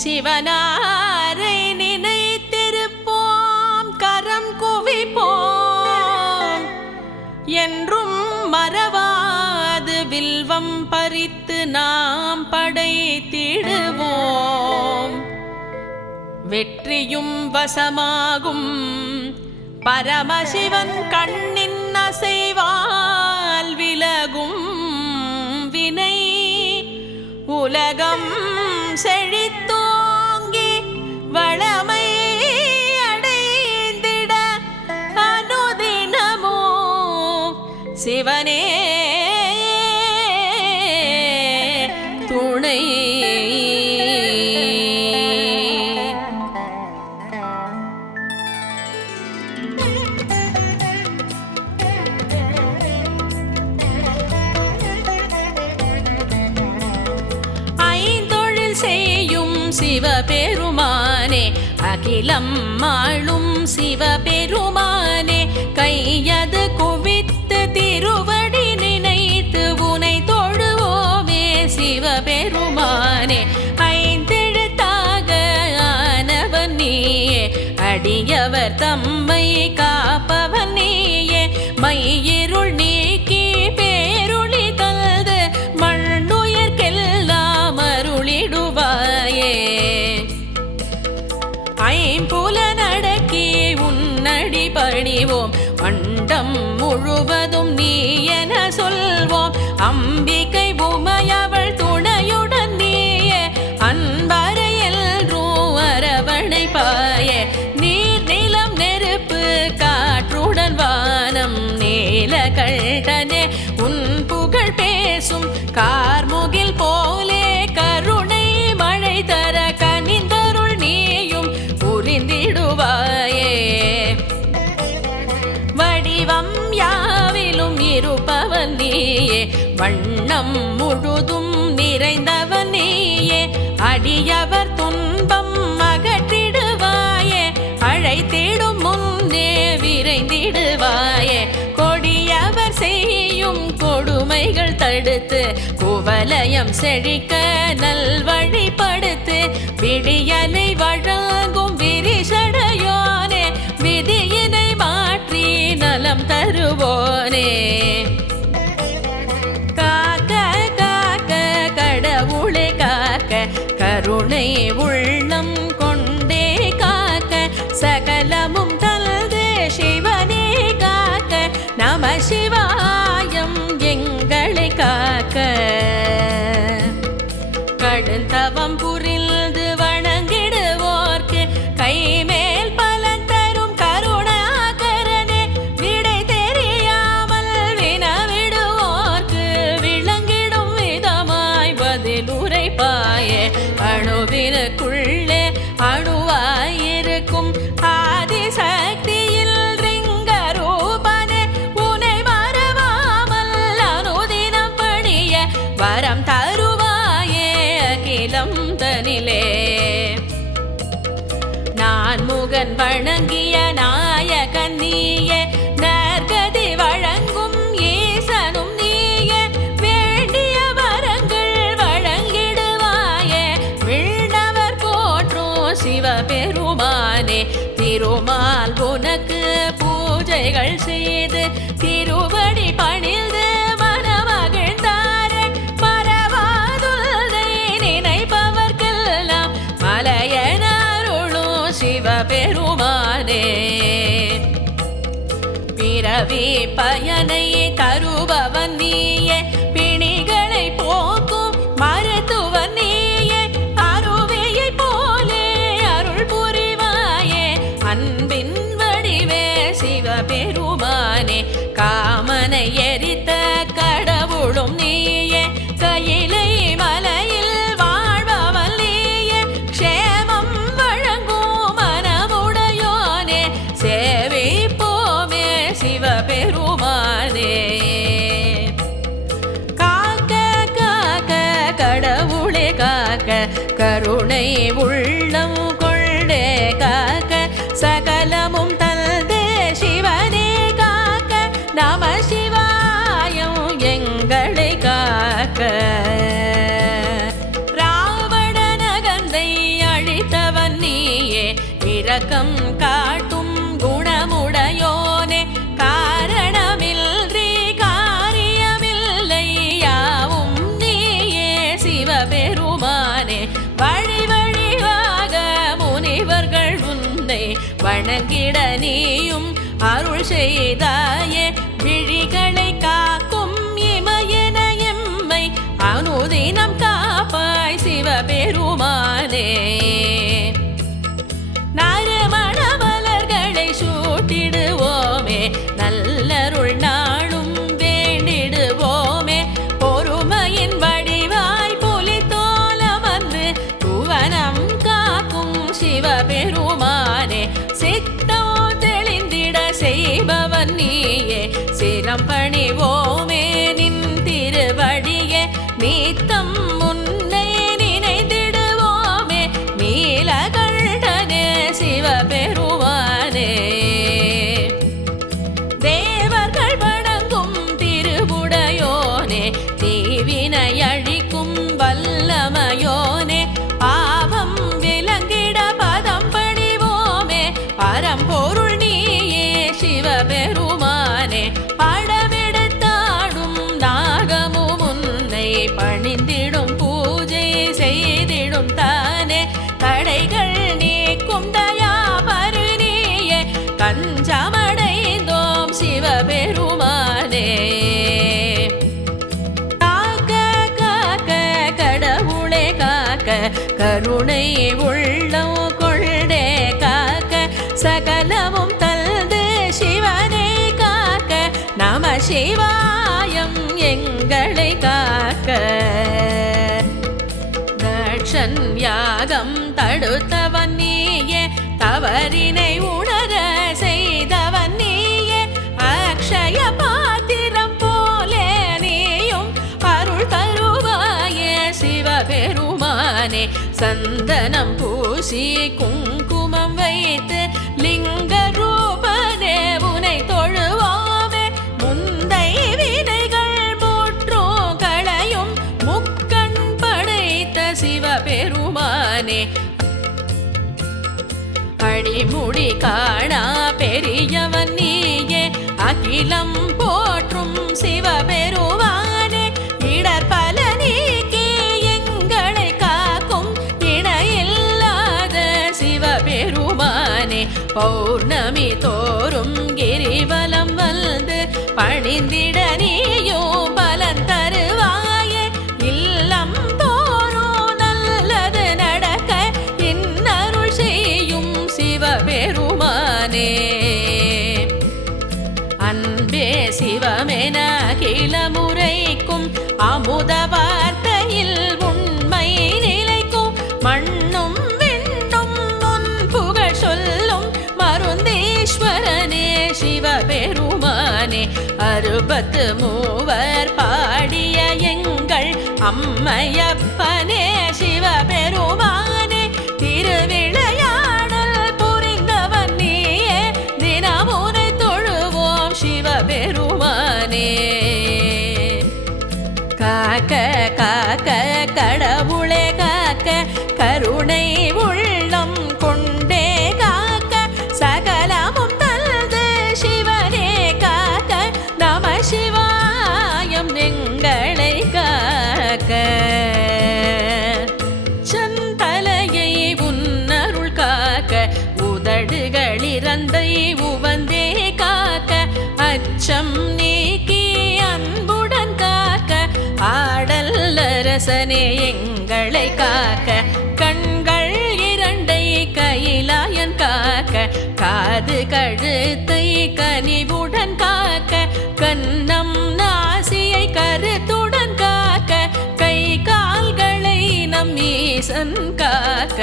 சிவனாரை நினைத்திருப்போம், கரம் குவிப்போம், என்றும் மறவாது வில்வம் பறித்து நாம் படைத்திடுவோம். வெற்றியும் வசமாகும் பரமசிவன் கண்ணின் அசைவால் விலகும் வினை. உலகம் செழித்தோங்கி வளமை அடைந்திட அனுதினமோ சிவனே துணை. சிவபெருமானே அகிலம் ஆளும் சிவபெருமானே, கையது குவித்து திருவடி நினைத்து உனை தொழுவோமே சிவபெருமானே. ஐந்தெழுத்தாக ஆனவன் நீயே, அடியவர் தம்மை காப்பவன் நீயே. மையிருள் நீக்கி பேருளி தந்து மண்ணுயர்க்கெல்லாம் அருளிடுவாயே. ஐம்புலனடக்கி உன்னடி பணிவோம், அண்டம் முழுவதும் நீ என சொல்வோம். அம்பிகை உமையவள் துணையுடன் நீயே, அன்பரை எல்லும் அரவணைப்பாயே. நீர் நிலம் நெருப்பு காற்றுடன் வானம் நீலகண்டனே, உன் புகழ் பேசும் கார்முகில் போலே கருணை மழை தர கனிந்தருள் நீயும் புரிந்திடுவாயே. வடிவம் யாவிலும் இருப்பவன் நீயே, வண்ணம் முழுதும் நிறைந்தவன் நீயே. அடியவர் துன்பம் அகற்றிடுவாயே, அழைத்திடும் முன்னே விரைந்திடுவாயே. கொடியவர் செய்யும் கொடுமைகள் தடுத்து குவலயம் செழிக்க நல்வழிப்படுத்து. விடியலை வழங்கும் விரிசடையோனே, விதியினை மாற்றி நலம் தருவோனே. காக்க காக்க கடவுளே காக்க, கருணை உள்ளம் கொண்டே காக்க. சகலமும் தல்தே சிவனே காக்க, நம சிவாயம் எங்களை காக்க. கடுந்தவம் புரிந்து வணங்கிடுவோர்க்கு கைமேல் பலன் தரும் கருணாகரனே. விடை தெரியாமல் வினவிடுவோர்க்கு விளங்கிடும் விதமாய் பதில் உரைப்பாயே. அணுவினுக்குள்ளே அணுவாயிருக்கும் ஆதிசக்தியில் ரிங்கரூபனே, உனை மறவாமல் அனுதினம் பணிய வரம் தருவாயே அகிலம் தனிலே. நான் முகன் வணங்கிய நாயகன் நீயே, நற்கதி வழங்கும் ஈசனும் நீயே. வேண்டிய வரங்கள் வழங்கிடுவாயே, விண்ணவர் போற்றும் சிவபெருமானே. திருமால் உனக்கு பூஜைகள் செய்து திருவடி பணிந்து மனமகிழ்ந்தாரே. மறவாதுதை நினைப்பவர்க்கெல்லாம் மலையன அருளும் சிவபெருமானே. பிறவி பயனை தருபவன் நீயே, பிணிகளை போக்கும் மருத்துவன் நீயே. அருவியை போலே அருள் புரிவாயே, அன்பின் வடிவே சிவபெருமானே. காமனை எரித்த கடவுளும் நீயே, கையிலை மலையில் வாழ்பவன் நீயே. க்ஷேமம் வழங்கும் மனமுடையோனே, சேவிப்போமே சிவபெருமானே. அருள் செய்தாயே விழிகளை காக்கும் இமயன எம்மை அனுதினம் காப்பாய் சிவபெருமானே. நறுமண மலர்களை சூட்டிடுவோமே நல்லருள் நாளும் வேண்டிடுவோமே. பொறுமையின் வடிவாய் புலித்தோலம் வந்து புவனம் காக்கும் சிவபெருமானே. சித்தோ தெளிந்திட செய்பவன் நீயே சிரம் பணிவோமே நின் திருவடியே. நீத்தம் முன்னை நினைந்திடுவோமே நீலகண்டனே சிவபெருமானே. தேவர்கள் வணங்கும் திருவுடையோனே தீவினை அழிக்கும் வல்லமையோனே. பாவம் விலங்கிட பதம் பணிவோமே பரம்பொருள் நீயே சிவபெருமானே. படமெடுத்தாடும் நாகமும் உன்னை பணிந்திடும் பூஜை செய்திடும் தானே. தடைகள் நீக்கும் தயாபரு நீயே கஞ்சமடைந்தோம் சிவபெருமானே. காக்க காக்க கடவுளே காக்க கருணை உள்ளம் கொண்டே காக்க சகலமும் தல்து சிவனே காக்க நம சிவாயம் எங்களை காக்க. தட்சன் யாகம் தடுத்தவன் நீயே தவறினை உணர செய்தவன் நீயே. அக்ஷய பாத்திரம் போலே நீயும் அருள் தருவாயே சிவபெருமானே. சந்தனம் பூசி குங்குமம் வைத்து லிங்க ரூபனே உனை தொழுவோமே. முந்தை வினைகள் முற்றும் களையும் முக்கண் படைத்த சிவபெருமானே. அடிமுடி காணா பெரியவன் நீயே அகிலம் போற்றும் சிவபெருமானே. இடர்பல நீக்கி எங்களை காக்கும் இணையில்லாத சிவபெருமானே. பௌர்ணமி தோறும் கிரிவலம் வந்து பணிந்திட நீயும் பலன் தருவாயே. இல்லம் தோறும் நல்லது நடக்க இன்னருள் செய்யும் சிவபெருமானே. அன்பே சிவமென அகில முறைக்கும் அமுத வார்த்தையில் உண்மை நிலைக்கும். மண்ணும் விண்ணும் முன் புகழ் சொல்லும் மருந்தீஸ்வரனே சிவபெருமானே. 63 பாடிய எங்கள் அம்மையப்பனே சிவபெருமானே. திருவிளையாடல் புரிந்தவன் நீயே தினமுனை தொழுவோம் சிவபெருமானே. காக்க காக்க கடவுளே காக்க கருணை உள்ளம் கொண்டே காக்க சகலமும் தல்து சிவனே காக்க நம சிவாயம் எங்களை காக்க. சந்தலையை உன்னருள் காக்க உதடுகளிறந்தை உவந்தே காக்க. அச்சம் நீக்கி அன்புடன் காக்க ஆடல் அரசனே எங்களை காக்க. கண்கள் இரண்டை கையிலாயன் காக்க காது கழுத்தை கனிவுடன் காக்க. கன்னம் நாசியை கருத்துடன் காக்க கை கால்களை நம் ஈசன் காக்க.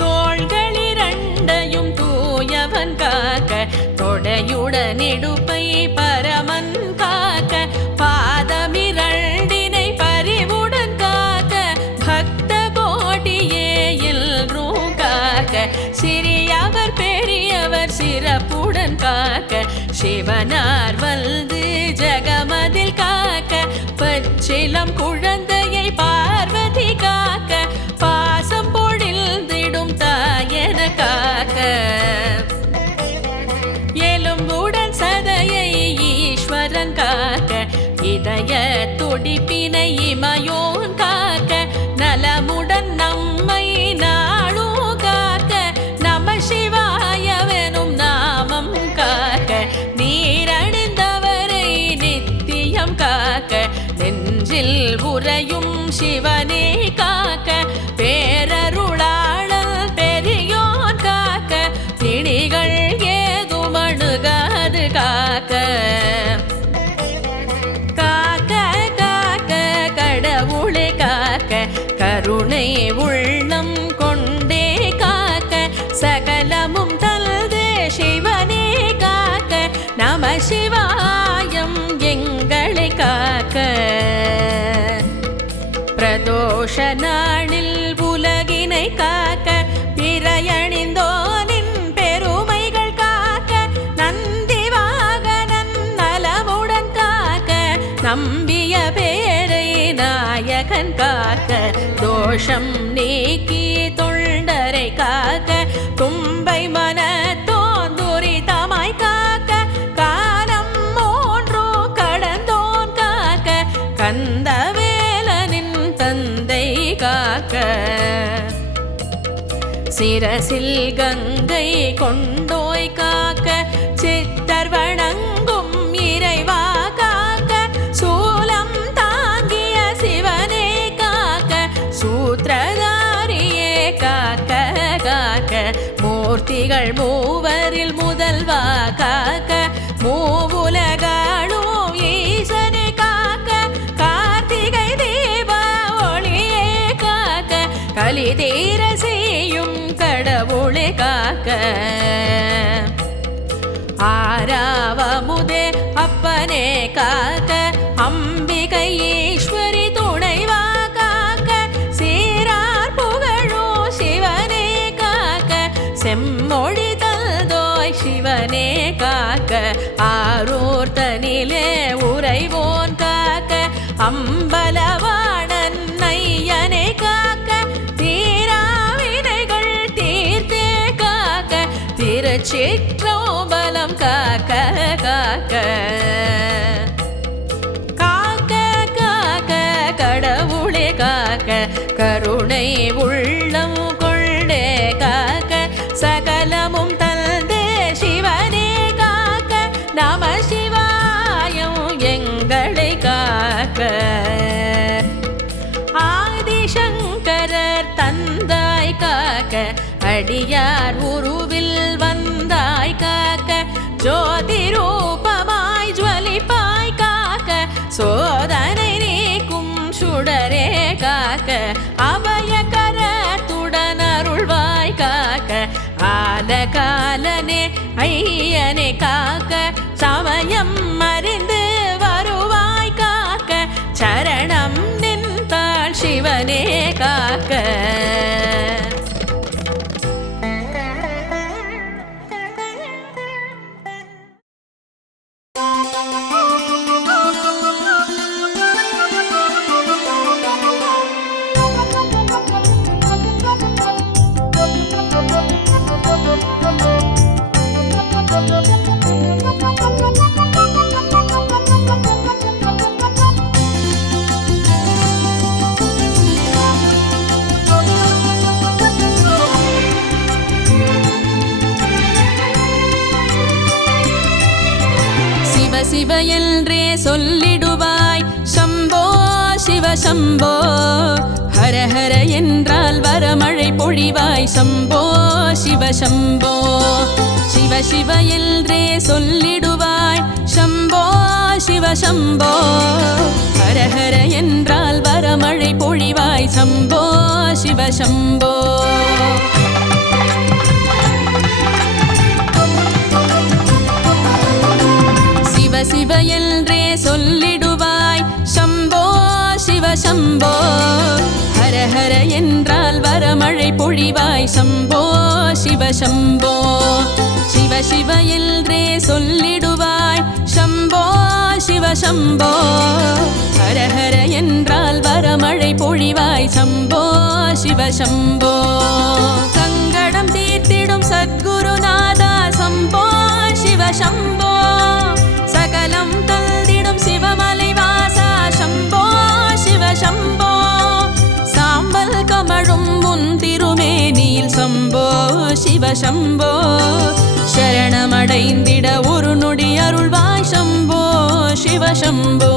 தோள்களிரண்டையும் தூயவன் காக்க தொடையுடன் இடுப்பை பரமன் காக்க. பாதமிரண்டினை பரிவுடன் காக்க பக்த கோடியே எல்லோரும் காக்க. சிறியவர் பெரியவர் சிறப்புடன் காக்க சிவனார் வந்து ஜகமதில் காக்க. பச்சிலம் குழந்தையை பார்வதி காக்க பாசம் பொழிந்திடும் தாயன காக்க. எலும்புடன் சதையை ஈஸ்வரன் காக்க இதய துடிப்பினை இமையோன் காக்க. நலமுடன் நம்மை நாளும் காக்க நம சிவாயவெனும் நாம் சிவனே காக்க பேரருளாளல் பெரியோன் காக்க பிணிகள் ஏதுமணுகாது காக்க காக்க காக்க கடவுளே காக்க கருணை உள்ளம் கொண்டே காக்க சகலமும் தல்தே சிவனே காக்க நம சிவாயம் எங்களை காக்க பிரதோஷ நாளில் உலகினை காக்க பிறையணிந்தோனின் பெருமைகள் காக்க நந்தி வாகனன் நலமுடன் காக்க நம்பிய பேரை நாயகன் காக்க தோஷம் நீக்கி தொண்டரை காக்க தும்பை மனத்தோன் துரிதமாய் காக்க காலம் மூன்று கடந்தோன் காக்க கந்தவேலனின் தந்தை காக்க சிரசில் கங்கை கொண்டோய் காக்க சித்தர் வணங்கும் இறைவா காக்க சூலம் தாங்கிய சிவனே காக்க சூத்திரதாரியே காக்க காக்க மூர்த்திகள் மூவரில் முதல்வா காக்க மூவுலகாளும் ஈசனே காக்க கார்த்திகை தீப ஒளியே காக்க கலி தீர செய்யும் கடவுளே காக்க ஆராவமுதே அப்பனே காக்க அம்பிகை ஈஸ்வரி துணைவா காக்க சீரார் புகழோ சிவனே காக்க செம்மொழி தல்தோய் சிவனே காக்க ஆரூர் தனிலே உறைவோன் காக்க அம்பலவாணன் ஐயனே காக்க தீராவினைகள் தீர்த்தே காக்க திருச்சிற்றம்பலம் காக்க காக்க காக்க காக்க கடவுளே காக்க கருணை உள்ளம் கொண்டே காக்க சகலமும் தல்தே சிவனே காக்க நம சிவாயம் எங்களை காக்க ஆதிசங்கரர் தந்தாய் காக்க அடியார் உருவில் வந்தாய் காக்க ஜோதி ரூபமாய் ஜுவலிப்பாய் காக்க சோதனை நீக்கும் சுடரே காக்க அபயகரத்துடன் அருள்வாய் காக்க ஆலகாலனே ஐயனே காக்க சமயம் அறிந்து வருவாய் காக்க சரணம் நின்றாள் சிவனே காக்க சிவ என்றே சொல்லிடுவாய் சம்போ சிவ சம்போ ஹர ஹர என்றால் வரமழை பொழிவாய் சம்போ சிவ சம்போ சிவ சிவ என்றே சொல்லிடுவாய் சம்போ சிவ சம்போ ஹர ஹர என்றால் வரமழை பொழிவாய் சம்போ சிவ சம்போ சிவ என்றே சொல்லிடுவாய் சம்போ சிவ சம்போ ஹர ஹர என்றால் வரமழை பொழிவாய் சம்போ சிவ சம்போ சிவ சிவ என்றே சொல்லிடுவாய் சம்போ சிவ சம்போ ஹர ஹர என்றால் வரமழை பொழிவாய் சம்போ சிவ சம்போ சங்கடம் தீர்த்திடும் சத்குருநாதா சம்போ சிவ சம்போ சகலம் தந்திடும் சிவமலை வாசா சம்போ சிவ சம்போ சாம்பல் கமழும் உன் திருமேனியில் சம்போ சிவ சம்போ சரணமடைந்திட ஒரு நொடி அருள்வாய் சம்போ சிவ சம்போ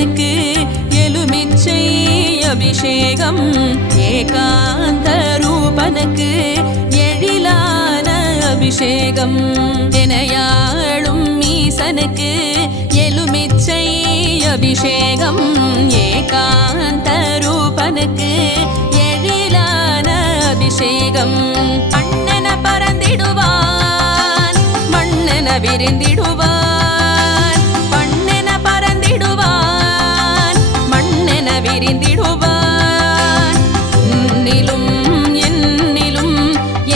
ஈசனுக்கு எலுமிச்சை அபிஷேகம் ஏகாந்த ரூபனுக்கு எழிலான அபிஷேகம் எனையாளும் ஈசனுக்கு எலுமிச்சை அபிஷேகம் ஏகாந்த ரூபனுக்கு எழிலான அபிஷேகம் அண்ணன பறந்திடுவான் மண்ணென விரிந்திடுவான் பண்ணென பறந்திடுவான் மண்ணென விரிந்திடுவான் உன்னிலும் என்னிலும்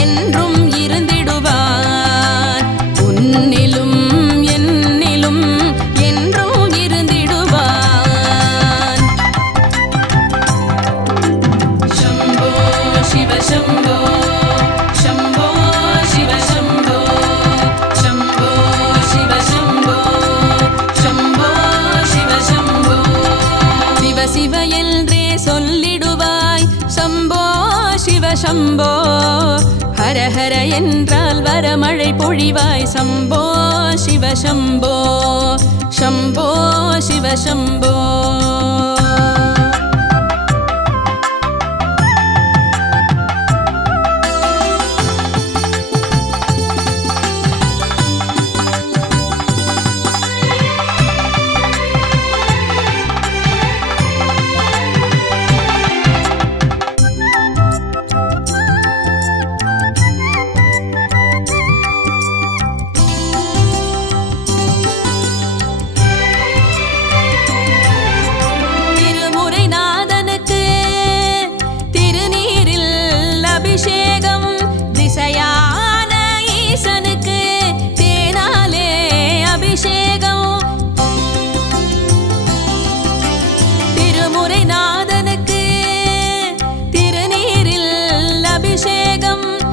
என்றும் இருந்திடுவான் உன்னிலும் என்னிலும் என்றும் இருந்திடுவான் சம்போ சிவ சம்போ சம்போ சிவ சம்போ சம்போ சிவ சம்போ சம்போ சிவ சம்போ சிவ சிவ என்றே சொல்லிடுவாய் சம்போ சிவ சம்போ ஹர ஹர என்றால் வரமழை பொழிவாய் சம்போ சிவ சம்போ சம்போ சிவ சம்போ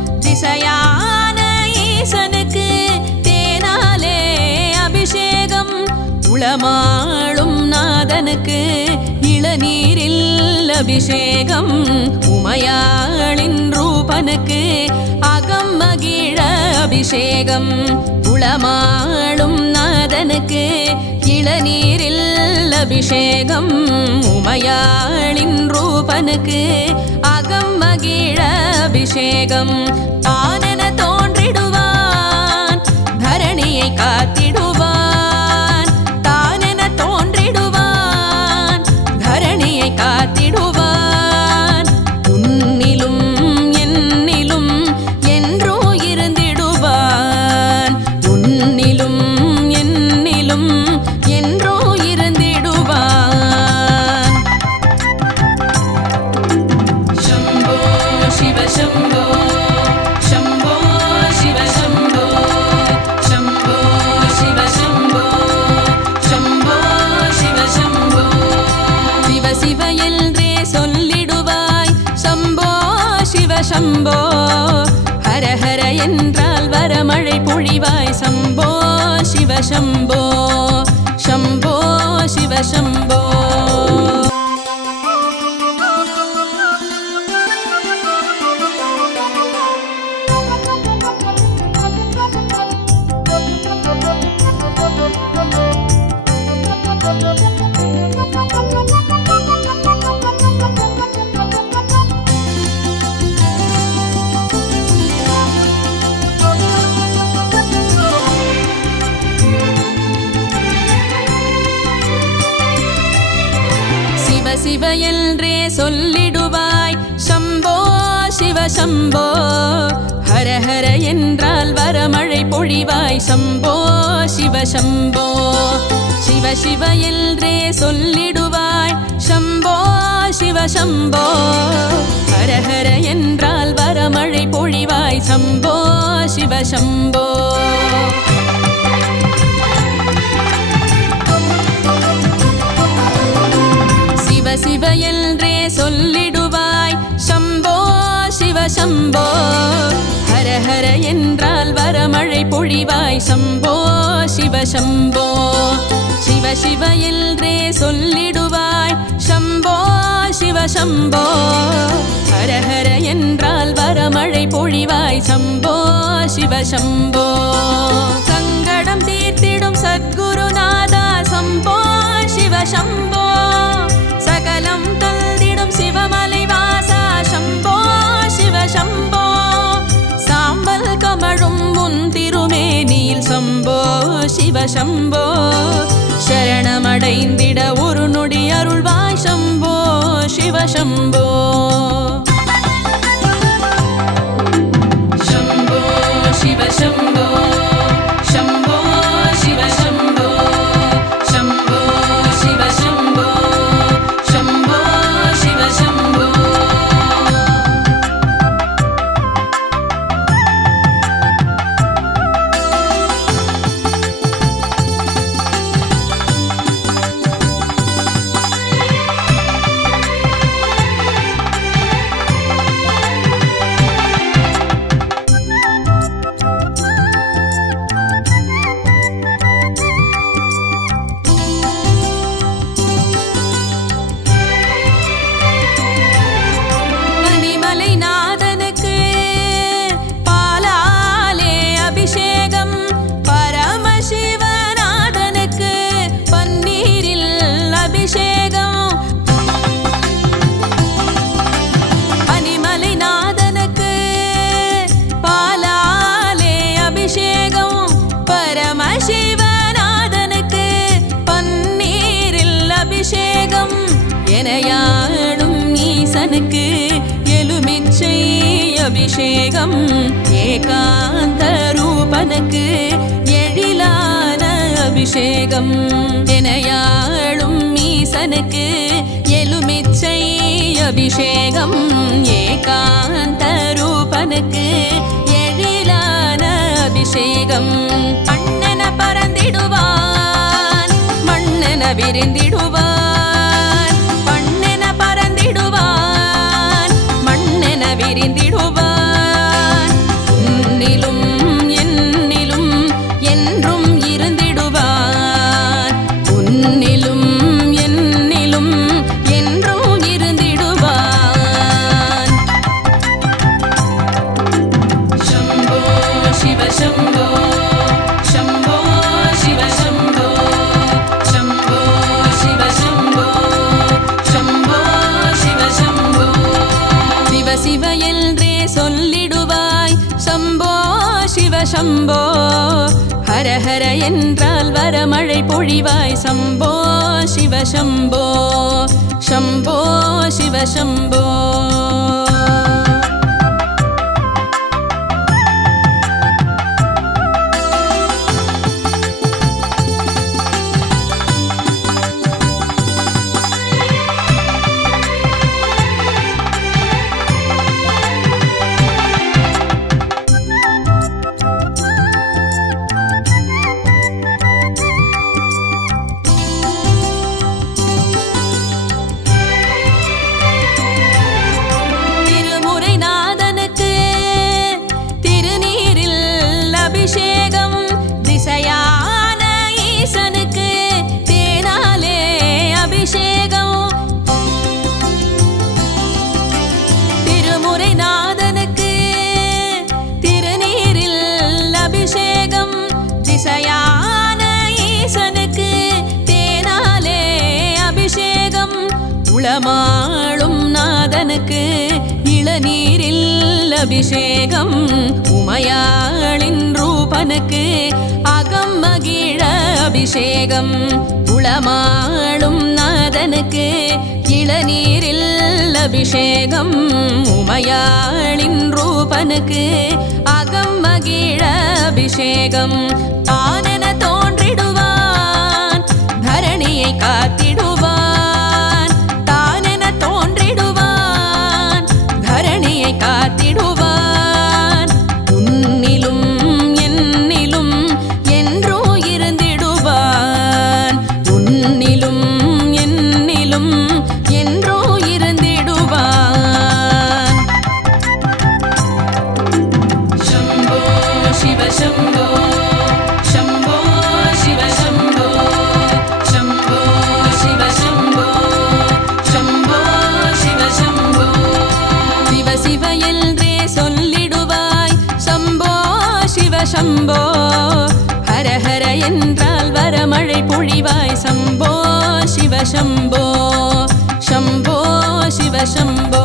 திசையான ஈசனுக்கு தேனாலே அபிஷேகம் உளமாளும் நாதனுக்கு இளநீரில் அபிஷேகம் உமையாளின் ரூபனுக்கு அகம் மகிழ அபிஷேகம் உளமாளும் நாதனுக்கு இளநீரில் அபிஷேகம் உமையாளின் ரூபனுக்கு அகம் மகிழ அபிஷேகம் தானென தோன்றிடுவான் தரணியை காத்திடுவான் தானென தோன்றிடுவான் தரணியை காத்திடுவான் உன்னிலும் என்னிலும் என்றோ இருந்திடுவான் உன்னிலும் என்னிலும் என்றோ இருந்திடுவான் சம்போ சிவ சம்போ சம்போ சிவ சம்போ சம்போ சிவ சம்போ சம்போ சிவ சம்போ சிவ சிவ என்றே சொல்லிடுவாய் சம்போ சிவ சம்போ ஹர ஹர என்றால் வரமழை பொழிவாய் சம்போ சிவ சம்போ சம்போ சிவ சம்போ சிவ என்றே சொல்லிடுவாய் சம்போ சிவ சம்போ ஹர ஹர என்றால் வரமழை பொழிவாய் சம்போ சிவ சம்போ சிவ சிவ என்றே சொல்லிடுவாய் சம்போ சிவ சம்போ ஹர ஹர என்றால் வரமழை பொழிவாய் சம்போ சிவ சம்போ சிவ என்றே சொல்லிடுவாய் சம்போ சிவ சம்போ ஹர ஹர என்றால் வரமழை பொழிவாய் சம்போ சிவ சம்போ சிவ சிவ என்றே சொல்லிடுவாய் சம்போ சிவ சம்போ ஹர ஹர என்றால் வரமழை பொழிவாய் சம்போ சிவ சம்போ சங்கடம் தீர்த்திடும் சத்குருநாதா சம்போ சிவ சம்போ சம்போ சரணமடைந்திட ஒரு நொடி அருள்வாய் சம்போ சிவ சம்போ சம்போ சிவ சம்போ சம்போ சிவ சம்போ சம்போ சிவ சம்போ சம்போ சிவ சம்போ எனையாளும் ஈசனுக்கு எலுமிச்சை அபிஷேகம் ஏகாந்த ரூபனுக்கு எழிலான அபிஷேகம் எனையாளும் ஈசனுக்கு எலுமிச்சை அபிஷேகம் ஏகாந்த ரூபனுக்கு எழிலான அபிஷேகம் மண்ணென பறந்திடுவான் மண்ணென விரிந்திடுவான் விரிந்திடுவான் உன்னிலும் என்னிலும் என்றும் இருந்திடுவான் உன்னிலும் என்னிலும் என்றும் இருந்திடுவான் சம்போ சிவ சம்போ சம்போ சிவ சம்போ சம்போ சிவ சம்போ சம்போ சிவ சம்போ சிவ சிவ என்றே சொல்லிடுவாய் சம்போ சிவ சம்போ ஹர ஹர என்றால் வரமழை பொழிவாய் சம்போ சிவ சம்போ சம்போ சிவ சம்போ உளமாளும் நாதனுக்கு இளநீரில் அபிஷேகம் உமையாளின் ரூபனுக்கு அகம் மகிழ அபிஷேகம் உளமாளும் நாதனுக்கு இளநீரில் அபிஷேகம் உமையாளின் ரூபனுக்கு அகம் மகிழ அபிஷேகம் தானென தோன்றிடுவான் தரணியை காத்திடுவான் காத்திடுவான் உன்னிலும் என்னிலும் என்றோ இருந்திடுவான் உன்னிலும் என்னிலும் என்றோ இருந்திடுவான் சம்போ சிவ சம்போ சம்போ சிவ சம்போ சம்போ சிவ சம்போ சம்போ சிவ சம்போ சிவ சிவ என்றே சொல்லிடுவாய் சம்போ சிவ சம்போ ஹர ஹர என்றால் வரமழை பொழிவாய் சம்போ சிவ சம்போ சம்போ சிவ சம்போ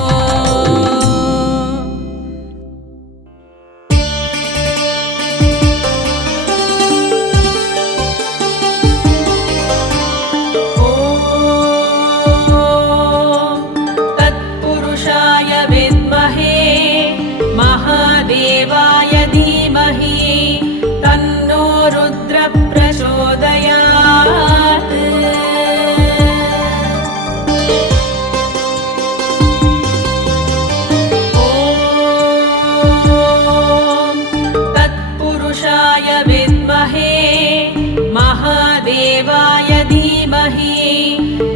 धीमहि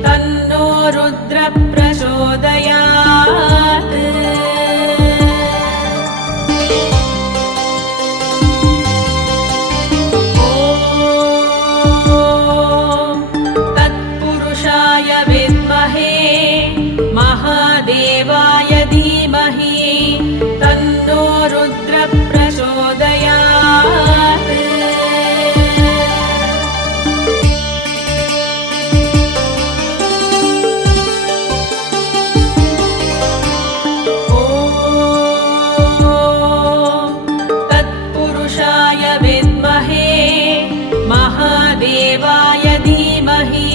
तन्नो रुद्र प्रचोदयात्। तत्पुरुषाय विद्महे महादेवाय धीमहि तन्नो रुद्र प्रचोदयात्। तत्पुरुषाय विद्महे महादेवाय धीमहि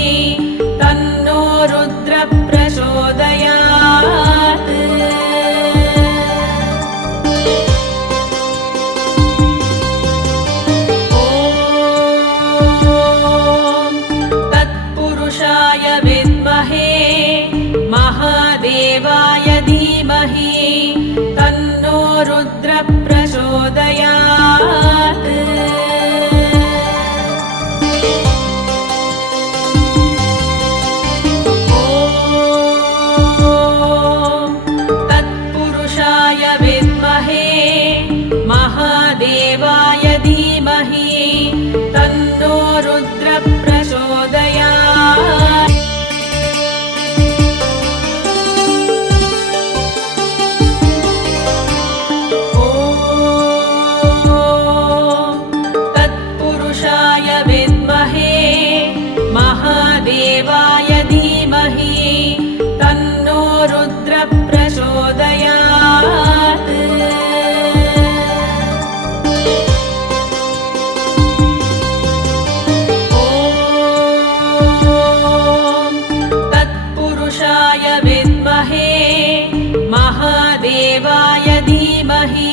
तन्नो रुद्र प्रचोदयात्। तत्पुरुषाय विद्महे महादेवाय धीमहि तन्नो रुद्र प्रचोदयात्। तत्पुरुषाय विद्महे महादेवाय धीमहि तन्नो रुद्र प्रचोदयात्। तत्पुरुषाय विद्महे महादेवाय धीमहि तन्नो रुद्र प्रचोदयात्। तत्पुरुषाय विद्महे महादेवाय धीमहि